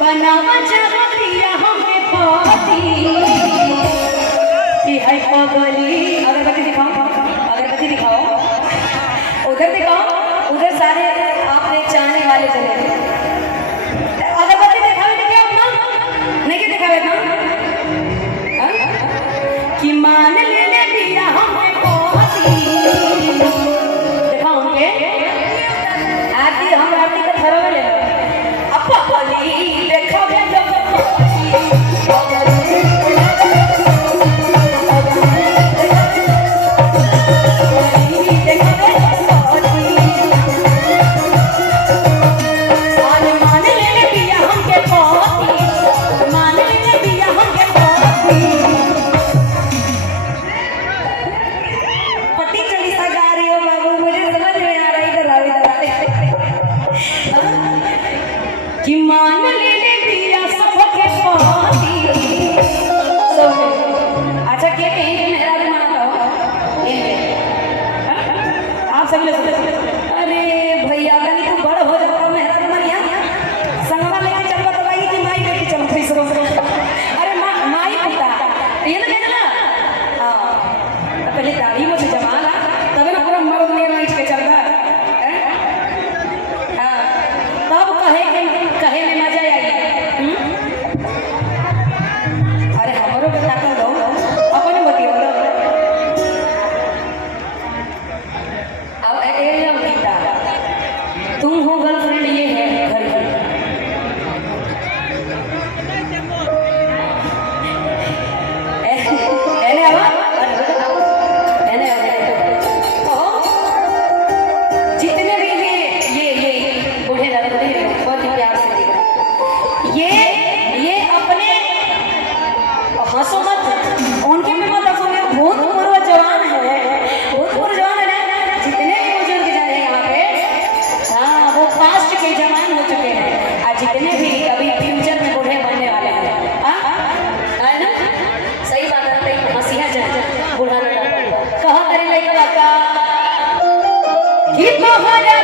बनावा चाहतिया हमें पाती कि है पगली। अगरबत्ती दिखाओ, अगरबत्ती दिखाओ, उधर दिखाओ, उधर सारे आपने चाहने वाले चले अगरबत्ती दिखावे देखिए अपना नहीं कि दिखावे ना कि मान ले दिया हमें पाती। दिखाओ उनके आरती, हम आरती का थरवा ले पगली देखो कि मान ले पिया सबके पाती। अच्छा क्या कहेंगे मेरा भी माना आप सब लोग अरे भैया कहीं तू बड़ हो जाता मेरा भी मनिया संगवा लेके चलवा तो भाई कि माई लेके चल फिर अरे माई पिता ये ना कहना ना हां पहले दाढ़ी में जमाना तब ना पूरा मर्द ने राइट के चलता तब कहे में मजा आई। अरे हमारो बता कर दो अपने बतियो अब ए गीता तुम हो गर्लफ्रेंड ये है घर की एने आवा एने जितने भी ये बूढ़े दादा बहुत ही प्यार से ये अपने हंसो मत उनके पे मत हंसो बहुत पूर्व जवान है बहुत पूर्व जवान है ना जितने भी बुजुर्ग जाने यहाँ पे हाँ वो पास्ट के जवान हो चुके हैं और जितने भी अभी फ्यूचर में बूढ़े बनने वाले हैं है ना सही बात है हंसिया जाए बूढ़ा कहा करे लड़का कि तुम्हारा